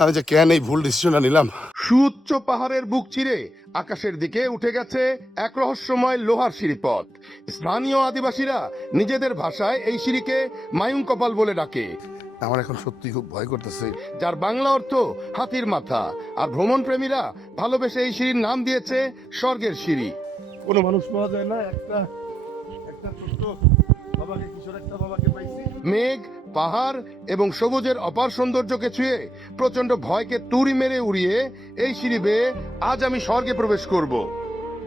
আমি যে কেন এই ভুল ডিসিশনটা নিলাম। সুউচ্চ পাহাড়ের বুক চিরে আকাশের দিকে উঠে গেছে এক রহস্যময় লোহার সিঁড়িপথ। স্থানীয় আদিবাসীরা নিজেদের ভাষায় এই সিঁড়িকে মায়ুং কপাল বলে ডাকে, আমার এখন সত্যি খুব ভয় করতেছে। যার বাংলা অর্থ হাতির মাথা। আর ভ্রমণ প্রেমীরা ভালোবেসে এই সিঁড়ির নাম দিয়েছে স্বর্গের সিঁড়ি। কোনো মানুষ পাওয়া যায় না, একটা ছোট্ট বাবাকে, কিশোর একটা বাবাকে পাইছি। মেঘ, পাহাড় এবং সবুজের অপার সৌন্দর্যকে ছুঁয়ে প্রচন্ড ভয়কে তুড়ি মেরে উড়িয়ে এই সিঁড়ি বেয়ে আজ আমি স্বর্গে প্রবেশ করব।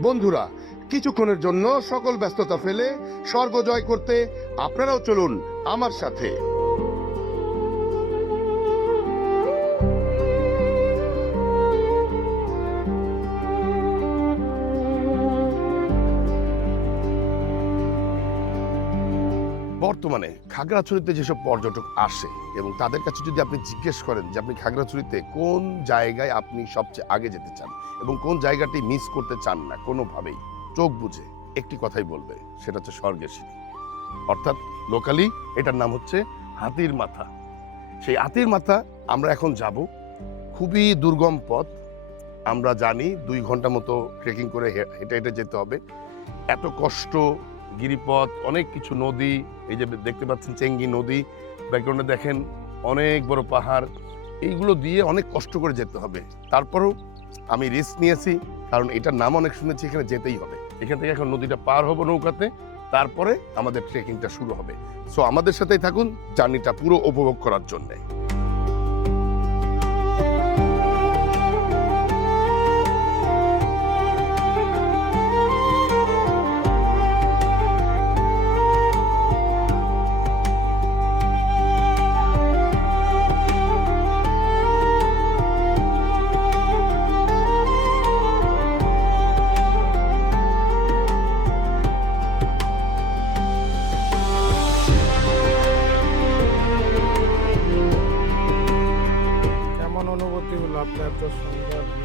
বন্ধুরা, কিছুক্ষণের জন্য সকল ব্যস্ততা ফেলে স্বর্গ জয় করতে আপনারাও চলুন আমার সাথে। বর্তমানে খাগড়াছড়িতে যেসব পর্যটক আসে এবং তাদের কাছে যদি আপনি জিজ্ঞেস করেন যে আপনি খাগড়াছড়িতে কোন জায়গায় আপনি সবচেয়ে আগে যেতে চান এবং কোন জায়গাটি মিস করতে চান না, কোনোভাবেই চোখ বুঝে একটি কথাই বলবে, সেটা হচ্ছে স্বর্গের সিঁড়ি। অর্থাৎ লোকালি এটার নাম হচ্ছে হাতির মাথা। সেই হাতির মাথা আমরা এখন যাব। খুবই দুর্গম পথ, আমরা জানি 2 ঘন্টা মতো ট্রেকিং করে হেঁটে হেঁটে যেতে হবে। এত কষ্ট, গিরিপথ, অনেক কিছু নদী, এই যে দেখতে পাচ্ছেন চেঙ্গি নদী, ব্যাকগ্রাউন্ডে দেখেন অনেক বড় পাহাড়, এইগুলো দিয়ে অনেক কষ্ট করে যেতে হবে। তারপরেও আমি রিস্ক নিয়েছি, কারণ এটার নাম অনেক শুনেছি, এখানে যেতেই হবে। এখান থেকে এখন নদীটা পার হবো নৌকাতে, তারপরে আমাদের ট্রেকিংটা শুরু হবে। সো আমাদের সাথেই থাকুন জার্নিটা পুরো উপভোগ করার জন্যে।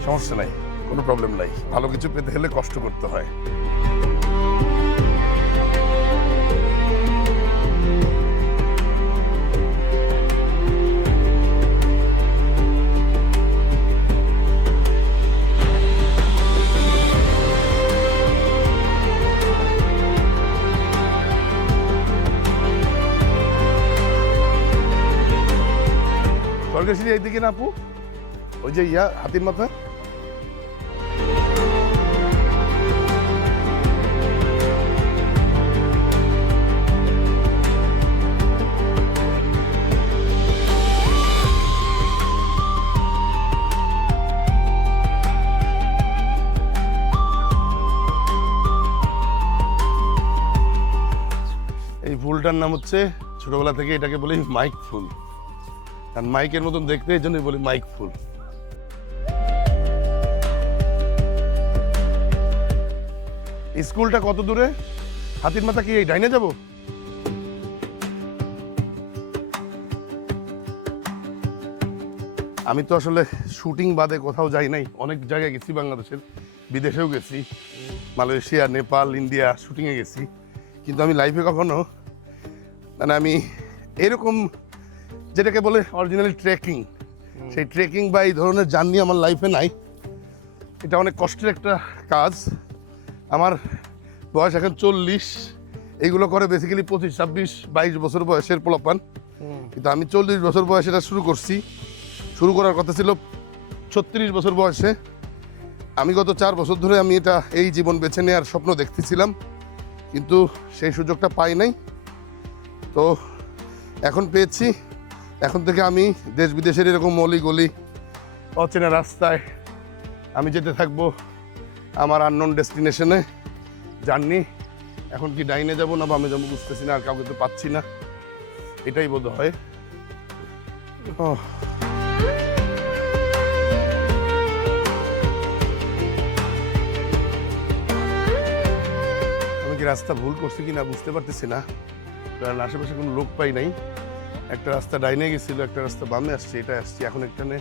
সমস্যা নাই, কোনো প্রবলেম নাই। ভালো কিছু পেতে হলে কষ্ট করতে হয়। স্বর্গের সিঁড়ি এইদিকে না আপু? ওই যে হাতির মাথা। এই ফুলটার নাম হচ্ছে, ছোটবেলা থেকে এটাকে বলি মাইক ফুল, আর মাইকের মতন দেখতে, এই জন্যই বলি মাইক ফুল। স্কুলটা কত দূরে? হাতির মাথা কি এই ডাইনে যাব? আমি তো আসলে শুটিং বাদে কোথাও যাই নাই, অনেক জায়গায় গেছি, বাংলাদেশের বিদেশেও গেছি, মালয়েশিয়া, নেপাল, ইন্ডিয়া শুটিংয়ে গেছি, কিন্তু আমি লাইফে কখনো আমি এরকম যেটাকে বলে অরিজিনালি ট্রেকিং, সেই ট্রেকিং বা এই ধরনের জার্নি আমার লাইফে নাই। এটা অনেক কষ্টের একটা কাজ। আমার বয়স এখন 40, এইগুলো করে বেসিক্যালি 25, 26, 22 বছর বয়সের পোলাপান, কিন্তু আমি 40 বছর বয়সে এটা শুরু করছি। শুরু করার কথা ছিল 36 বছর বয়সে। আমি গত 4 বছর ধরে আমি এই জীবন বেছে নেওয়ার স্বপ্ন দেখতেছিলাম, কিন্তু সেই সুযোগটা পাই নাই। তো এখন পেয়েছি। এখন থেকে আমি দেশ বিদেশের এরকম অলি গলি, অচেনা রাস্তায় আমি যেতে থাকবো আমার আননোন ডেস্টিনেশনে জার্নি। এখন কি ডাইনে যাব না বামে যাবো বুঝতেছি না, আর কাউকে তো পাচ্ছি না, এটাই বোধ হয়। আমি কি রাস্তা ভুল করছি কিনা বুঝতে পারতেছি না, কারণ আশেপাশে কোনো লোক পাই নাই। একটা রাস্তা ডাইনে গেছিল, একটা রাস্তা বামে আসছে, এটা আসছি। এখন এখানে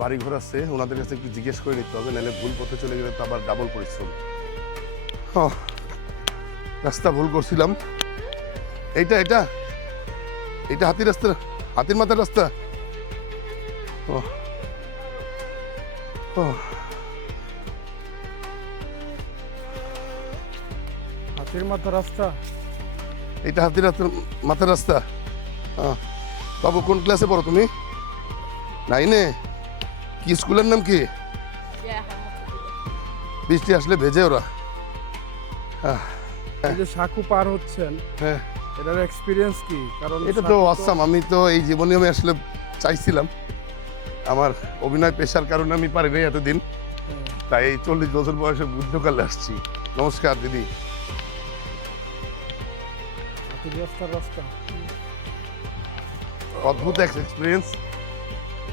বাড়ি ঘর আছে, ওনাদের কাছে একটু জিজ্ঞেস করে নিতে হবে, নাহলে ভুল পথে চলে গেলে তো আবার ডাবল পরিশ্রম। রাস্তা ভুল করছিলাম। এইটা এটা এটা হাতির রাস্তা, হাতির মাথার রাস্তা। ও হাতির মাথা রাস্তা। এটা হাতির মাথার রাস্তা। বাবু কোন ক্লাসে পড়ো তুমি? 9-এ? কি স্কুলের নাম কি? বৃষ্টি আসলে ভেজে ওরা। এই যে সাঁকু পার হচ্ছেন, হ্যাঁ, এটার এক্সপিরিয়েন্স কি? কারণ এটা তো অসাম। আমি তো এই জীবনে আমি আসলে চাইছিলাম, আমার অভিনয় পেশার কারণে আমি পারি নাই এতদিন, তাই এই 40 বছর বয়সে বুদ্ধকালে আসছি। নমস্কার দিদি। হাতির রাস্তার রাস্তা অদ্ভুত এক এক্সপিরিয়েন্স,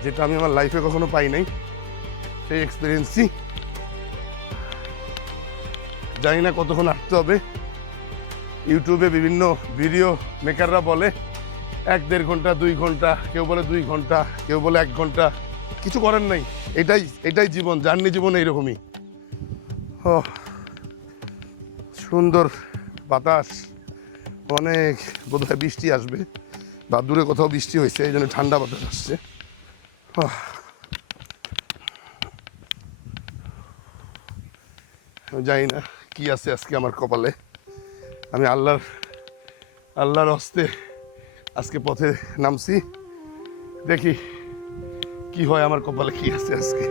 যেটা আমি আমার লাইফে কখনো পাই নাই। সেই এক্সপিরিয়েন্সই জানি না কতক্ষণ আসতে হবে। ইউটিউবে বিভিন্ন ভিডিও মেকাররা বলে 1-1.5 ঘন্টা, 2 ঘন্টা, কেউ বলে 2 ঘন্টা, কেউ বলে 1 ঘন্টা। কিছু করার নাই, এটাই জীবন, জার্নি জীবন এইরকমই। ও সুন্দর বাতাস, অনেক বোধহয় বৃষ্টি আসবে বা দূরে কোথাও বৃষ্টি হয়েছে, এই জন্য ঠান্ডা বাতাস আসছে। আমি জানি না কি আছে আজকে আমার কপালে। আমি আল্লাহর হস্তে আজকে পথে নামছি, দেখি কি হয়, আমার কপালে কি আছে আজকে।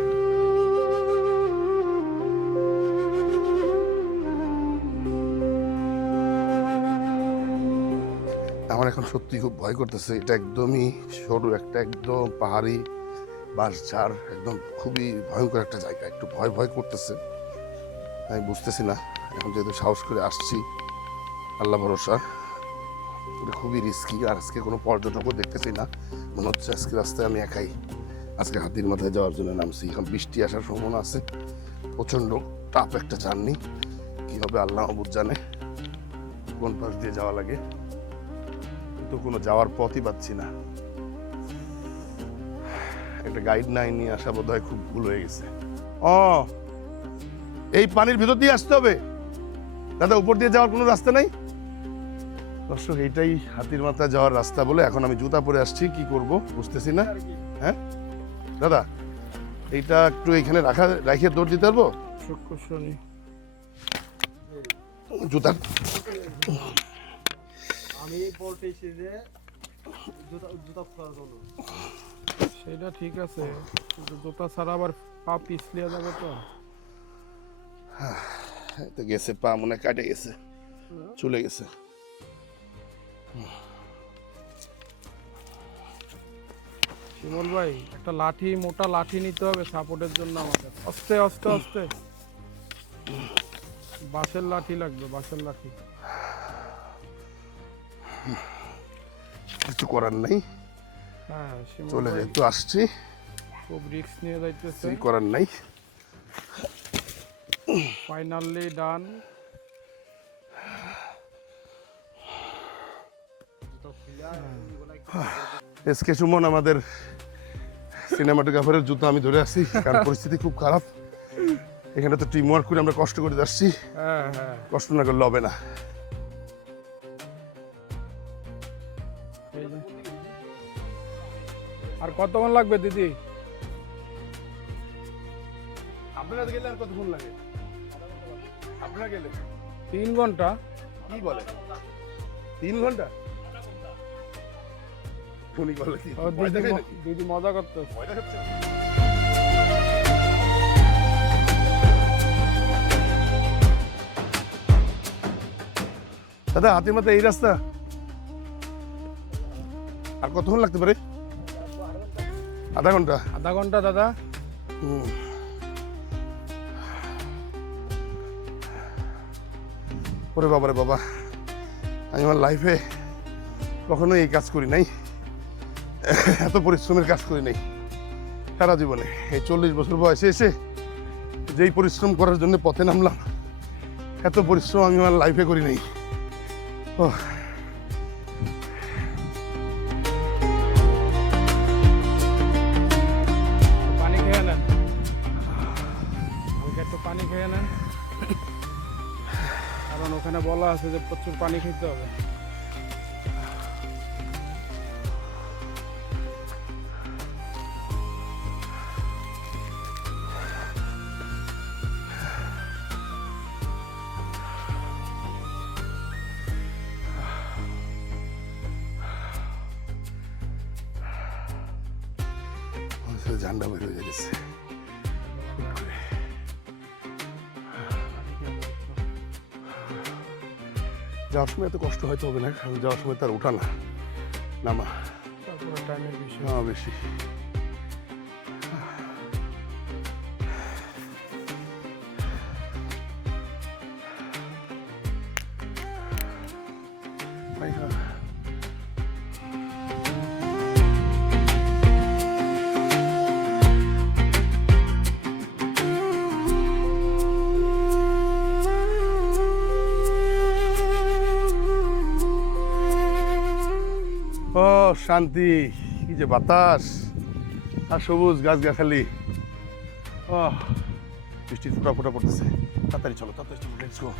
আমার এখন সত্যি খুব ভয় করতেছে। এটা একদমই সরু একটা একদম পাহাড়ি বাঁশঝাড়, একদম খুবই ভয়ঙ্কর একটা জায়গা। একটু ভয় ভয় করতেছে, আমি বুঝতেছি না। এখন যেহেতু সাহস করে আসছি, আল্লাহ ভরসা। এটা খুবই রিস্কি, আর আজকে কোনো পর্যটকও দেখতেছি না। মনে হচ্ছে আজকে রাস্তায় আমি একাই আজকে হাতির মাথায় যাওয়ার জন্য নামছি। এখন বৃষ্টি আসার সম্ভাবনা আছে, প্রচণ্ড টাফ একটা জার্নি। কী হবে আল্লাহ মাবুদ জানে, কোন পাশ দিয়ে যাওয়া লাগে, কিন্তু কোনো যাওয়ার পথই পাচ্ছি না। একটা গাইড নাই নিয়ে আসা বোধহয় খুব ভুল হয়ে গেছে। এই পানির ভিতর দিয়ে আসতে হবে দাদা, উপর দিয়ে যাওয়ার কোনো রাস্তা নাই। দর্শক, এইটাই হাতির মাথা যাওয়ার রাস্তা বলে এখন আমি জুতা পরে আসছি, কি করব বুঝতেছি না। হ্যাঁ দাদা, এইটা একটু এখানে রাখিয়ে দৌড় দিতে পারবো? শনি জুতা আমি বলতেছি যে জুতা খোলার জন্য। সেটা ঠিক আছে, কিন্তু জুতা ছাড়া আবার পা পিছলিয়ে যাবে তো। তো গেছে, পা মনে হয় কাটে গেছে, চলে গেছে। শিমুল ভাই, একটা লাঠি, মোটা লাঠি নিতে হবে সাপোর্টের জন্য আমাদের। আস্তে আস্তে আস্তে, বাঁশের লাঠি লাগবে, বাঁশের লাঠি। কিছু করার নাই, হ্যাঁ শিমুল চলে ভাই যেহেতু আসছি, খুব রিস্ক নিয়ে যাইতেছে। কিছু করার নাই। ফাইনালি ডান। এসকে সুমন আমাদের সিনেমাটোগ্রাফারের জুতো আমি ধরে আসছি, কারণ পরিস্থিতি খুব খারাপ। এখানে তো টিম ওয়ার্ক করে আমরা কষ্ট করে যাচ্ছি, হ্যাঁ হ্যাঁ, কষ্ট না করলে হবে না। এই যে। আর কতক্ষণ লাগবে দিদি? আপনারা গেলে আর কতক্ষণ লাগে? আপনারা গেলে 3 ঘন্টা। কি বলে 3 ঘন্টা? উনি বলে কি ও, ভয় দেখায় নাকি? দিদি মজা করতে। ভয় দেখাচ্ছে? দাদা, হাতির মাথা এই রাস্তা আর কতক্ষণ লাগতে পারে? আধা ঘন্টা। আধা ঘন্টা দাদা। ওরে বাবা রে বাবা, আমি আমার লাইফে কখনো এই কাজ করি নাই, এত পরিশ্রমের কাজ করি নাই সারা জীবনে। এই 40 বছর বয়সে এসে যেই পরিশ্রম করার জন্য পথে নামলাম, এত পরিশ্রম আমি আমার লাইফে করি নাই। পানি খেয়ে নেন, হালকা একটু পানি খেয়ে নেন, কারণ ওখানে বলা আছে যে প্রচুর পানি খেতে হবে। ঝান্ডা বের হয়ে গেছে হুট করে। যাওয়ার সময় এত কষ্ট হয়তো হবে না, কারণ যাওয়ার সময় তার ওঠা না নামা তারপরে টাইমের বিষয়। বেশি। ও শান্তি, কি যে বাতাস আর সবুজ গাছগাছালি। ও বৃষ্টির ফোঁটা ফোঁটা পড়তেছে। তাড়াতাড়ি চলো, লেটস গো।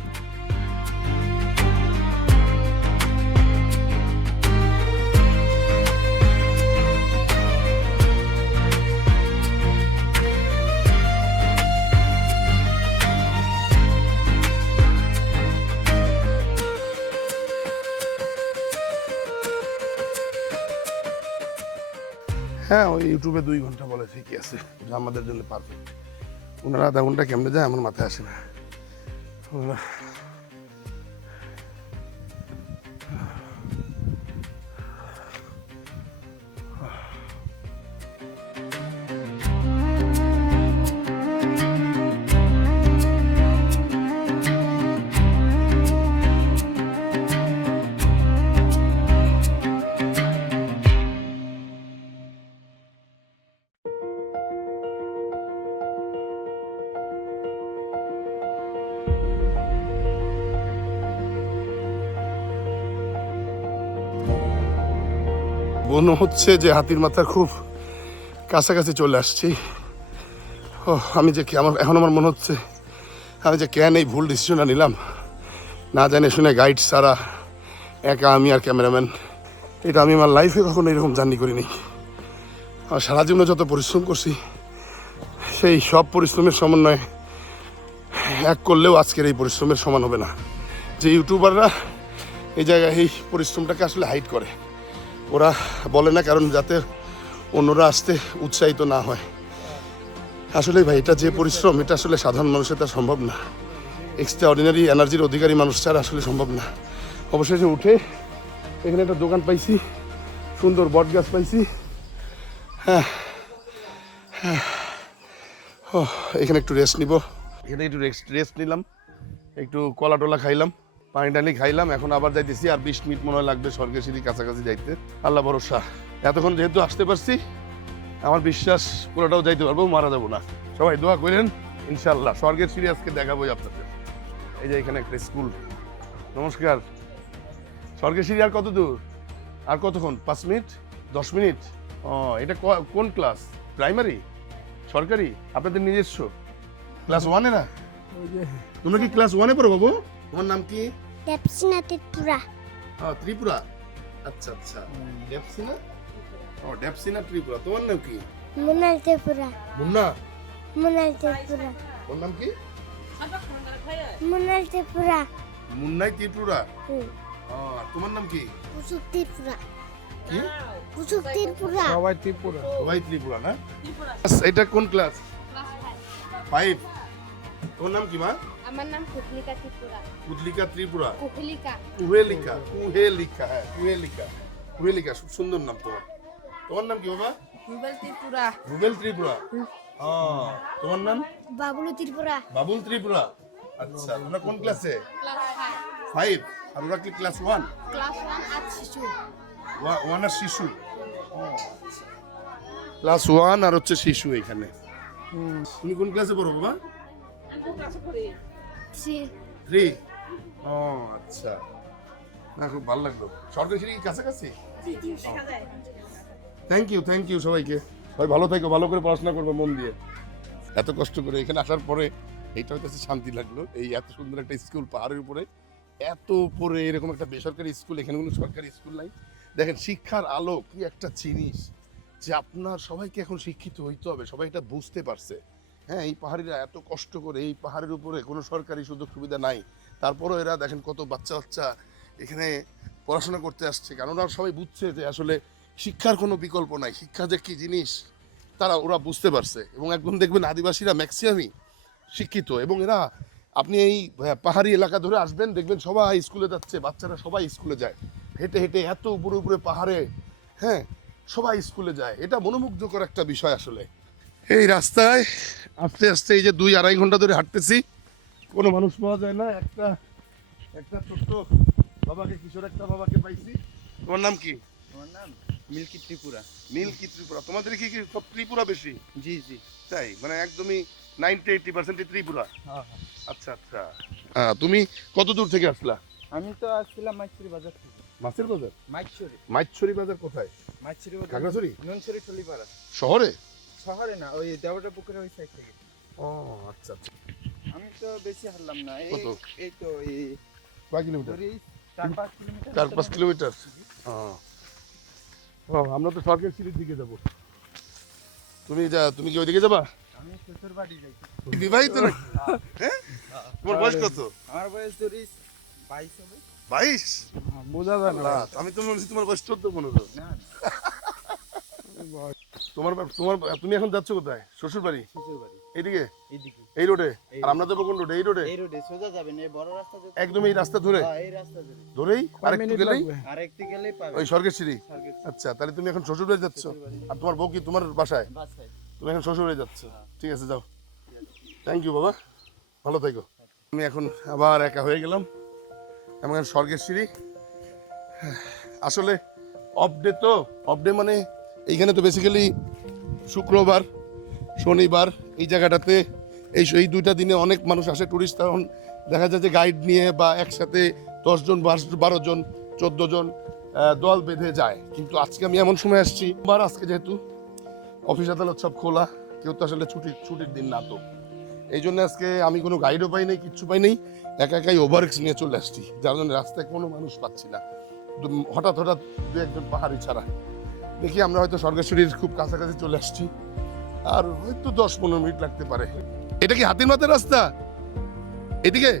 হ্যাঁ, ওই ইউটিউবে 2 ঘন্টা বলে ঠিকই আছে, যা আমাদের জন্য পারফেক্ট। ওনারা আধা ঘন্টা কেমনে যায় আমার মাথায় আসে না। ওনারা মনে হচ্ছে যে হাতির মাথার খুব কাছাকাছি চলে আসছি। ও আমি যে এখন আমার মনে হচ্ছে আমি যে কেন এই ভুল ডিসিশনটা নিলাম, না জানে শুনে গাইড ছাড়া একা আমি আর ক্যামেরাম্যান। এটা আমি আমার লাইফে কখনো এরকম জার্নি করিনি। আর সারা জীবনে যত পরিশ্রম করছি সেই সব পরিশ্রমের সমন্বয়ে এক করলেও আজকের এই পরিশ্রমের সমান হবে না। যে ইউটিউবাররা এই জায়গায় এই পরিশ্রমটাকে আসলে হাইড করে, ওরা বলে না, কারণ যাতে অন্যরা আসতে উৎসাহিত না হয়। আসলে ভাই এটা যে পরিশ্রম, এটা আসলে সাধারণ মানুষের তা সম্ভব না। এক্সট্রা অর্ডিনারি এনার্জির অধিকারী মানুষ ছাড়া আসলে সম্ভব না। অবশেষে উঠে এখানে একটা দোকান পাইছি, সুন্দর বট গাছ পাইছি। হ্যাঁ হ্যাঁ, ও এখানে একটু রেস্ট নিব। এখানে একটু রেস্ট নিলাম, একটু কলা টলা খাইলাম, পানি টানি খাইলাম। এখন আবার যাইতেছি, আর 20 মিনিট মনে হয় লাগবে স্বর্গের সিঁড়ি কাছাকাছি যাইতে। আল্লাহ ভরসা, এতক্ষণ যেহেতু আসতে পারছি আমার বিশ্বাস পুরোটাও যাইতে পারবো, মারা যাবো না। সবাই দোয়া করেন, ইনশাল্লাহ স্বর্গের সিঁড়ি আজকে দেখাবোই আপনাদের। এই যে এখানে একটা স্কুল। নমস্কার। স্বর্গের সিঁড়ি আর কত দূর? আর কতক্ষণ? 5 মিনিট, 10 মিনিট? ও, এটা কোন ক্লাস? প্রাইমারি? সরকারি? আপনাদের নিজস্ব? ক্লাস 1-এ না? ওই যে তোমরা কি ক্লাস 1-এ পড়ো বাবু? তোমার নাম কি? দেবসিনা ত্রিপুরা। ত্রিপুরা। আচ্ছা আচ্ছা, ডেপসিনা। ও ডেপসিনা ত্রিপুরা। তোমার নাম কি? মুনাল ত্রিপুরা। মুন্না। মুনাল ত্রিপুরা। ওর নাম কি? মুনাল ত্রিপুরা। মুন্নাই ত্রিপুরা। হুম। আর তোমার নাম কি? কুসুক ত্রিপুরা। কি? কুসুক ত্রিপুরা। সবাই ত্রিপুরা। সবাই ত্রিপুরা না? এটা কোন ক্লাস? 5। তোমার নাম কি মা? আমার নাম কুহলিকা ত্রিপুরা। কুদলিকা ত্রিপুরা। কুহলিকা। কুহেলিকা। কুহেলিকা, হ্যাঁ কুহেলিকা। কুহেলিকা, খুব সুন্দর নাম তোমার। তোমার নাম কি বাবা? রুবেল ত্রিপুরা। রুবেল ত্রিপুরা। তোমার নাম? বাবুলু ত্রিপুরা। বাবুল ত্রিপুরা। আচ্ছা, তোমরা কোন ক্লাসে? ক্লাস 5। আর ওরা কি ক্লাস 1? ক্লাস 1 আর শিশু। 1 আর শিশু। ক্লাস 1 আর হচ্ছে শিশু এখানে। তুমি কোন ক্লাসে পড়ো বাবা? 3। ও আচ্ছা, না খুব ভালো লাগলো। সরকারি সিঁড়ি কাছাকাছি? থ্যাংক ইউ সবাইকে। সবাই ভালো থাকো, ভালো করে পড়াশোনা করবে মন দিয়ে। এত কষ্ট করে এখানে আসার পরে এইটা হয়তো শান্তি লাগলো। এই এত সুন্দর একটা স্কুল পাহাড়ের উপরে, এত উপরে এরকম একটা বেসরকারি স্কুল, এখানে কোনো সরকারি স্কুল নাই। দেখেন শিক্ষার আলো কি একটা জিনিস, যে আপনার সবাইকে এখন শিক্ষিত হইতে হবে, সবাই এটা বুঝতে পারছে। হ্যাঁ, এই পাহাড়িরা এত কষ্ট করে, এই পাহাড়ের উপরে কোনো সরকারি সুযোগ সুবিধা নাই, তারপরও এরা দেখেন কত বাচ্চা এখানে পড়াশোনা করতে আসছে। কারণ ওরা সবাই বুঝছে যে আসলে শিক্ষার কোনো বিকল্প নাই, শিক্ষা যে কী জিনিস ওরা বুঝতে পারছে, এবং একদম দেখবেন আদিবাসীরা ম্যাক্সিমামই শিক্ষিত, এবং এরা আপনি এই পাহাড়ি এলাকা ধরে আসবেন, দেখবেন সবাই স্কুলে যাচ্ছে, বাচ্চারা সবাই স্কুলে যায়, হেঁটে হেঁটে এত উপরে উপরে পাহাড়ে, হ্যাঁ সবাই স্কুলে যায়। এটা মনোমুগ্ধকর একটা বিষয় আসলে। এই রাস্তায় আস্তে আস্তে এই যে 2-2.5 ঘন্টা ধরে হাঁটতেছি, কোনো মানুষ পাওয়া যায় না। একটা ছোট্ট বাবাকে, কিশোর একটা বাবাকে পাইছি। তোমার নাম কি? আমার নাম মিল্কি ত্রিপুরা। মিল্কি ত্রিপুরা। তোমাদের কি কি সব ত্রিপুরা বেশি? জি জি। তাই মানে একদমই 90-80% ত্রিপুরা। হ্যাঁ। আচ্ছা আচ্ছা। তুমি কত দূর থেকে আসলা? আমি তো আসছিলাম মাইছড়ি বাজার থেকে। মাছের বাজার? মাইছড়ি। মাইছড়ি বাজার কোথায়? মাইছড়ি বাজার খাগড়াছড়ি? নুনছড়ি টলিপাড়া। শহরে? শহরে না, ওই দেওয়াটা পুকুরের ওই সাইড থেকে। ও আচ্ছা আচ্ছা। আমি তো বেশি হারলাম না, কত? এই তো এই কয় কিলোমিটার? ধরি 4-5 কিলোমিটার। 4-5 কিলোমিটার। ও আমরা তো সরকার সিটির দিকে যাব। তুমি কি ওইদিকে যাবা? আমি শ্বশুর বাড়ি যাই। বিবাহিত নাকি? হ্যাঁ? তোমার বয়স কত? আমার বয়স ধরি 22 হবে। 22? বোঝা যায় না। আমি তো বলছি তোমার বয়স 14-15। না তুমি এখন যাচ্ছ কোথায়? শ্বশুর বাড়ি? শ্বশুর বাড়ি এইদিকে? এইদিকে। এই রোডে? এই আর আমরা যাবো কোন রোডে? এই রোডে? এই রোডে সোজা যাবেন, এই বড় রাস্তা যেতে। একদম এই রাস্তা ধরে? হ্যাঁ, এই রাস্তা ধরে। ধরেই কয় আরেকটু মিনিট গেলেই লাগবে? আরেকটু গেলেই পাবেন ওই স্বর্গের সিঁড়ি। স্বর্গের আচ্ছা, তাহলে তুমি এখন শ্বশুর বাড়ি যাচ্ছ? শ্বশুর বাড়ি। আর তোমার বউ কি তোমার বাসায়? বাসায়। তুমি এখন শ্বশুর বাড়ি যাচ্ছ? ঠিক আছে, যাও। থ্যাংক ইউ বাবা, ভালো থেকো। আমি এখন আবার একা হয়ে গেলাম। আমি এখন স্বর্গের সিঁড়ি। আসলে অফ ডে মানে এইখানে তো বেসিক্যালি শুক্রবার, শনিবার এই জায়গাটাতে এই 2টা দিনে অনেক মানুষ আসে টুরিস্ট। তখন দেখা যায় যে গাইড নিয়ে বা একসাথে 10 জন, 12 জন, 14 জন দল বেঁধে যায়। কিন্তু আজকে আমি এমন সময় আসছি, আজকে যেহেতু অফিস আদালত সব খোলা, কেউ তো আসলে ছুটির দিন না, তো এই জন্য আজকে আমি কোনো গাইডও পাই নাই, কিচ্ছু পাই নাই, একাই ওভারএক্স নিয়ে চলে আসছি, যার জন্য রাস্তায় কোনো মানুষ পাচ্ছি না, হঠাৎ 2-1 জন পাহাড়ি ছাড়া। দেখি আমরা হয়তো স্বর্গেশ্বরীর খুব কাছাকাছি চলে আসছি, আর হয়তো 10-15 মিনিট লাগতে পারে। এটা কি হাতির মাথার রাস্তা? এদিকে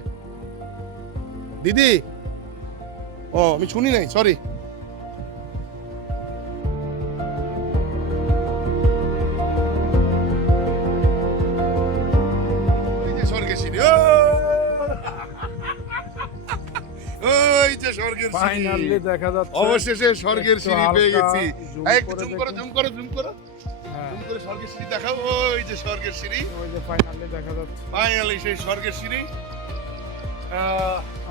দিদি? ও আমি শুনি নাই, সরি। স্বর্গের সিঁড়ি, ওই যে স্বর্গের সিঁড়ি। ফাইনালি দেখা যাচ্ছে। অবশেষে স্বর্গের একটু সিঁড়ি হালকা পেয়ে গেছি। zoom একটু করে জুম করো, দেখুন। জুম করো, জুম করো, হ্যাঁ, জুম করে স্বর্গের সিঁড়ি দেখাও। ওই যে স্বর্গের সিঁড়ি, ওই যে ফাইনালি দেখা যাচ্ছে। ফাইনালি সেই স্বর্গের সিঁড়ি।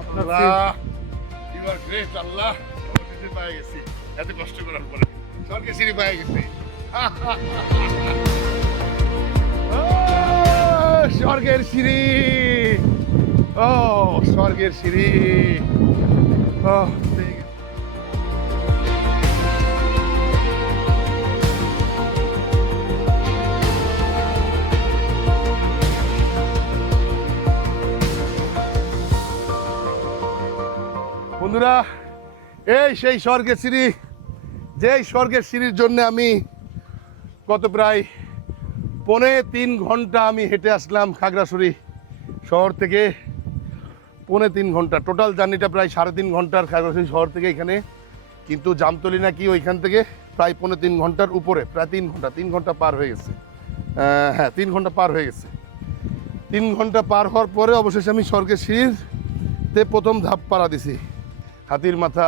আপনার আল্লাহ, ইউ আর গ্রেট আল্লাহ, অবশেষে পেয়ে গেছি এত কষ্ট করার পরে স্বর্গের সিঁড়ি পেয়ে গেছি। স্বর্গের সিঁড়ি, ও স্বর্গের সিঁড়ি, ও পেয়ে গেছি। বন্ধুরা, এই সেই স্বর্গের সিঁড়ি, যেই স্বর্গের সিঁড়ির জন্য আমি গত প্রায় 3.5 ঘন্টা আমি হেঁটে আসলাম খাগড়াছড়ি শহর থেকে। 3.5 ঘন্টা টোটাল জার্নিটা, প্রায় 3.5 ঘন্টার খাগড়াছড়ি শহর থেকে এখানে। কিন্তু জামতলি নাকি ওইখান থেকে প্রায় 3.5 ঘন্টার উপরে, প্রায় 3 ঘন্টা পার হয়ে গেছে। হ্যাঁ, 3 ঘন্টা পার হয়ে গেছে। 3 ঘন্টা পার হওয়ার পরে অবশেষে আমি স্বর্গের সিঁড়িতে প্রথম ধাপ পাড়া দিছি। হাতির মাথা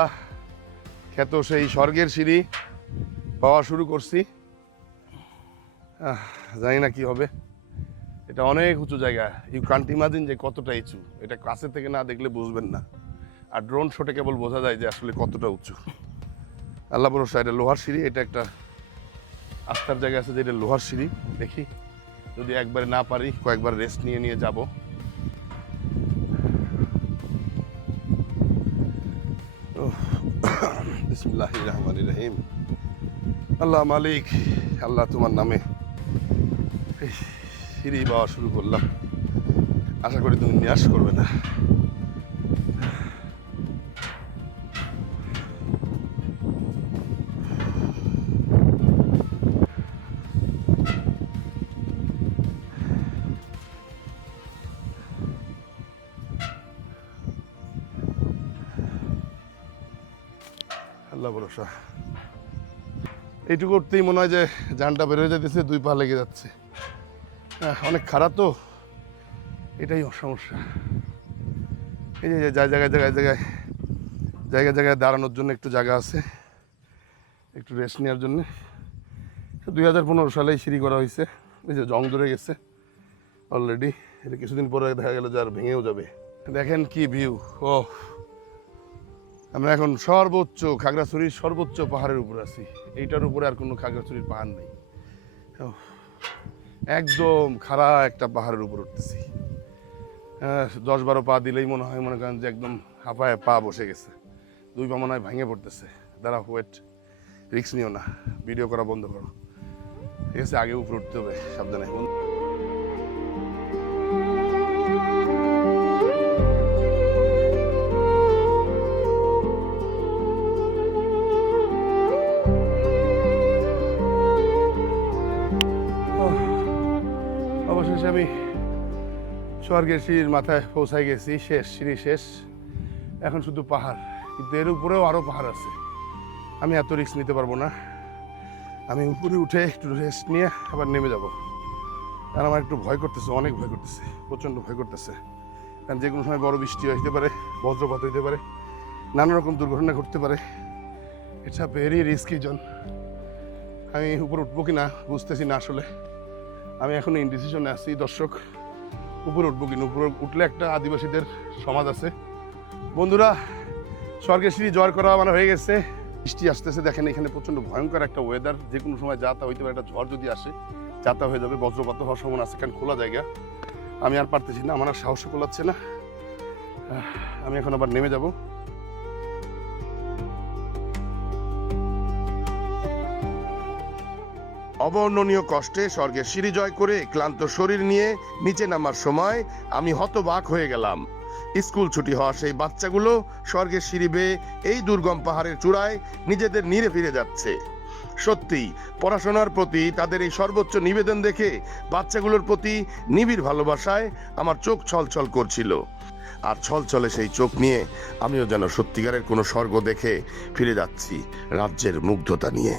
খ্যাত সেই স্বর্গের সিঁড়ি পাওয়া শুরু করছি। জানি না কি হবে, এটা অনেক উঁচু জায়গা। ইউ কান্ট ইমাজিন যে কতটা উঁচু, এটা কাছে থেকে না দেখলে বুঝবেন না। আর ড্রোন শটে কেবল বোঝা যায় যে আসলে কতটা উঁচু। আল্লাহ ভরসা, এটা লোহার সিঁড়ি, এটা একটা আস্থার জায়গা আছে যে এটা লোহার সিঁড়ি। দেখি যদি একবারে না পারি কয়েকবার রেস্ট নিয়ে নিয়ে যাব। বিসমিল্লাহির রহমানির রহিম। আল্লাহ মালিক, আল্লাহ তোমার নামে সিঁড়ি পাওয়া শুরু করলাম, আশা করি তুমি নিরাশ করবে না। আল্লাহ ভরসা। এইটুকু করতেই মনে হয় যে জানটা বের হয়ে যেতেছে, 2 পা লেগে যাচ্ছে। অনেক খারাপ তো, এটাই সমস্যা। এই যে জায়গায় দাঁড়ানোর জন্য একটু জায়গা আছে, একটু রেস্ট নেওয়ার জন্য। 2015 সালেই সিঁড়ি করা হয়েছে, এই যে জং ধরে গেছে অলরেডি। এটা কিছুদিন পরে দেখা গেল যে আর ভেঙেও যাবে। দেখেন কি ভিউ! ও, আমরা এখন সর্বোচ্চ খাগড়াছড়ির সর্বোচ্চ পাহাড়ের উপর আছি। এইটার উপরে আর কোনো খাগড়াছড়ির পাহাড় নেই। একদম খাড়া একটা পাহাড়ের উপর উঠতেছি। 10-12 পা দিলেই মনে করেন যে একদম হাঁপায় পা বসে গেছে, 2 পা মনে হয় ভেঙে পড়তেছে। দাঁড়া, ওয়েট, রিস্ক নিও না, ভিডিও করা বন্ধ করো, ঠিক আছে? আগে উপরে উঠতে হবে, সাবধানে। অবশেষে আমি স্বর্গের সিঁড়ির মাথায় পৌঁছায় গেছি। শেষ, সিঁড়ি শেষ, এখন শুধু পাহাড়। কিন্তু এর উপরেও আরও পাহাড় আছে। আমি এত রিস্ক নিতে পারবো না। আমি উপরে উঠে একটু রেস্ট নিয়ে আবার নেমে যাব। কারণ আমার একটু ভয় করতেছে, অনেক ভয় করতেছে, প্রচণ্ড ভয় করতেছে। কারণ যে কোনো সময় বড় বৃষ্টি হইতে পারে, বজ্রপাত হইতে পারে, নানা রকম দুর্ঘটনা ঘটতে পারে। It's a very risky zone. আমি উপরে উঠবো কি না বুঝতেছি না আসলে। আমি এখন ইনডিসিশনে আছি দর্শক, উপরে উঠবো কিনা। উপরে উঠলে একটা আদিবাসীদের সমাজ আছে। বন্ধুরা, স্বর্গের সিঁড়ি জয় করা মানে হয়ে গেছে। বৃষ্টি আসতেছে, দেখেন এখানে প্রচণ্ড ভয়ঙ্কর একটা ওয়েদার। যে কোনো সময় যাতা হইতে পারে, একটা ঝড় যদি আসে যাতা হয়ে যাবে, বজ্রপাত হওয়ার সম্ভাবনা আছে। কারণ খোলা জায়গা, আমি আর পারতেছি না, আমার আর সাহস কোলাচ্ছে না। আমি এখন আবার নেমে যাব। অবর্ণনীয় কষ্টে স্বর্গের সিঁড়ি জয় করে ক্লান্ত শরীর নিয়ে নিচে নামার সময় আমি হতবাক হয়ে গেলাম। স্কুল ছুটি হওয়া সেই বাচ্চাগুলো স্বর্গের সিঁড়ি বেয়ে এই দুর্গম পাহাড়ের চূড়ায় নিজেদের নিরে ফিরে যাচ্ছে। সত্যি পড়াশোনার প্রতি তাদের এই সর্বোচ্চ নিবেদন দেখে বাচ্চাগুলোর প্রতি নিবিড় ভালোবাসায় আমার চোখ ছলছল করছিল। আর ছলছলে সেই চোখ নিয়ে আমিও যেন সত্যিকারের কোনো স্বর্গ দেখে ফিরে যাচ্ছি রাজ্যের মুগ্ধতা নিয়ে।